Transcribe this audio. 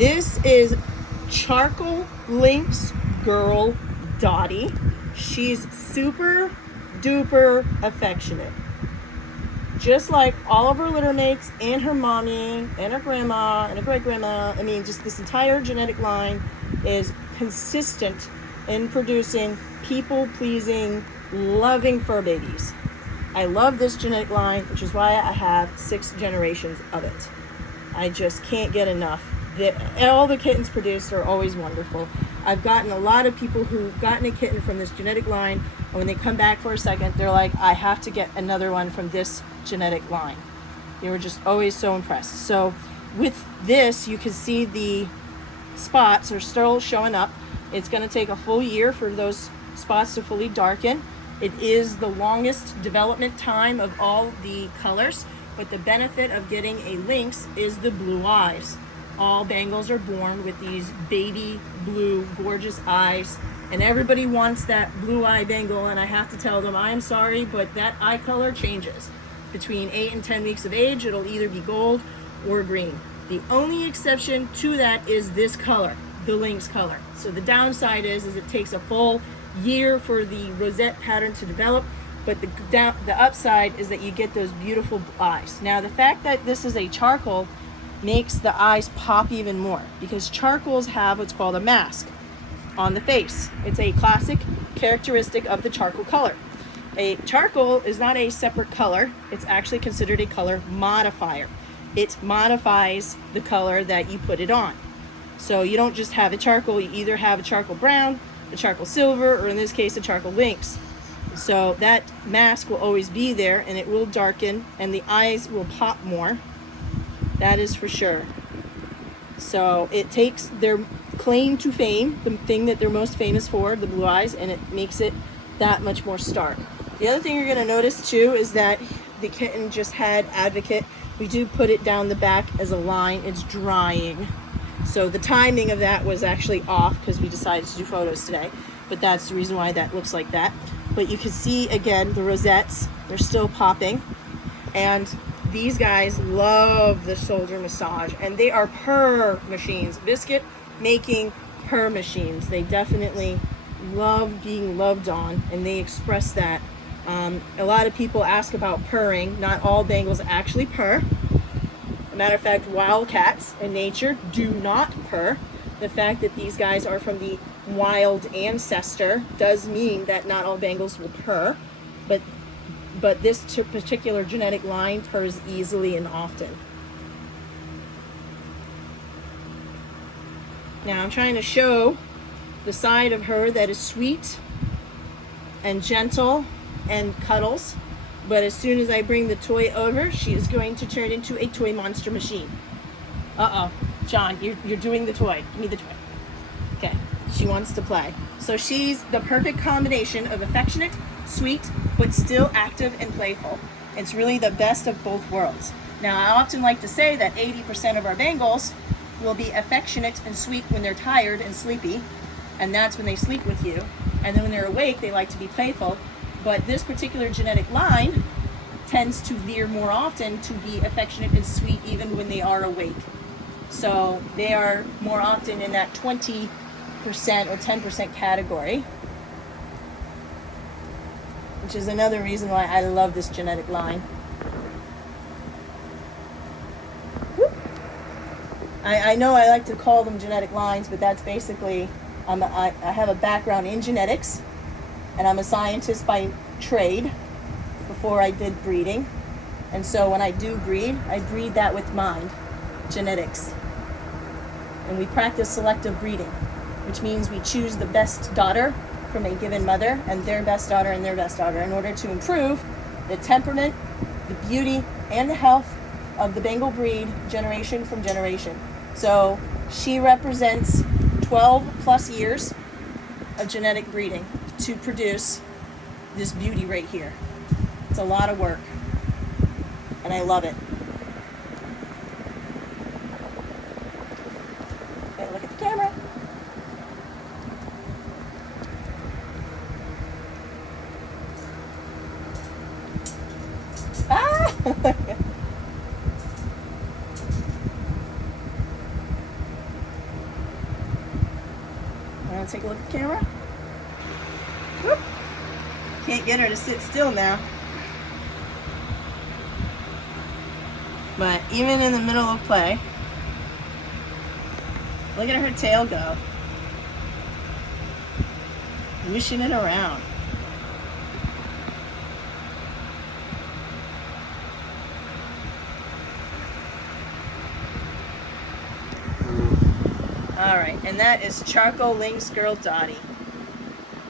This is charcoal lynx girl Dottie. She's super duper affectionate. Just like all of her litter mates and her mommy and her grandma and her great grandma. I mean, just this entire genetic line is consistent in producing people-pleasing, loving fur babies. I love this genetic line, which is why I have 6 generations of it. I just can't get enough. All the kittens produced are always wonderful. I've gotten a lot of people who've gotten a kitten from this genetic line, and when they come back for a second, they're like, I have to get another one from this genetic line. They were just always so impressed. So with this, you can see the spots are still showing up. It's going to take a full year for those spots to fully darken. It is the longest development time of all the colors, but the benefit of getting a lynx is the blue eyes. All Bengals are born with these baby blue, gorgeous eyes, and everybody wants that blue eye Bengal, and I have to tell them, I am sorry, but that eye color changes. Between 8 and 10 weeks of age, it'll either be gold or green. The only exception to that is this color, the lynx color. So the downside is it takes a full year for the rosette pattern to develop, but the upside is that you get those beautiful eyes. Now, the fact that this is a charcoal makes the eyes pop even more, because charcoals have what's called a mask on the face. It's a classic characteristic of the charcoal color. A charcoal is not a separate color. It's actually considered a color modifier. It modifies the color that you put it on. So you don't just have a charcoal, you either have a charcoal brown, a charcoal silver, or in this case, a charcoal lynx. So that mask will always be there, and it will darken, and the eyes will pop more. That is for sure. So it takes their claim to fame, the thing that they're most famous for, the blue eyes, and it makes it that much more stark. The other thing you're going to notice too is that the kitten just had Advocate. We do put it down the back as a line. It's drying. So the timing of that was actually off because we decided to do photos today. But that's the reason why that looks like that. But you can see, again, the rosettes, they're still popping. And these guys love the shoulder massage, and they are purr machines, biscuit making purr machines. They definitely love being loved on, and they express that. A lot of people ask about purring. Not all Bengals actually purr. As a matter of fact, wild cats in nature do not purr. The fact that these guys are from the wild ancestor does mean that not all Bengals will purr, but this particular genetic line purrs easily and often. Now I'm trying to show the side of her that is sweet and gentle and cuddles, but as soon as I bring the toy over, she is going to turn into a toy monster machine. Uh-oh, John, you're doing the toy. Give me the toy. Okay, she wants to play. So she's the perfect combination of affectionate, sweet, but still active and playful. It's really the best of both worlds. Now, I often like to say that 80% of our Bengals will be affectionate and sweet when they're tired and sleepy, and that's when they sleep with you. And then when they're awake, they like to be playful. But this particular genetic line tends to veer more often to be affectionate and sweet even when they are awake. So they are more often in that 20% or 10% category, which is another reason why I love this genetic line. I know I like to call them genetic lines, but that's basically, I have a background in genetics, and I'm a scientist by trade before I did breeding. And so when I do breed, I breed that with mind, genetics. And we practice selective breeding, which means we choose the best daughter from a given mother and their best daughter and their best daughter in order to improve the temperament, the beauty, and the health of the Bengal breed generation from generation. So she represents 12 plus years of genetic breeding to produce this beauty right here. It's a lot of work, and I love it. Okay, look at the camera. to take a look at the camera? Whoop. Can't get her to sit still now. But even in the middle of play, look at her tail go. Wishing it around. All right, and that is Charcoal Lynx Girl Dottie.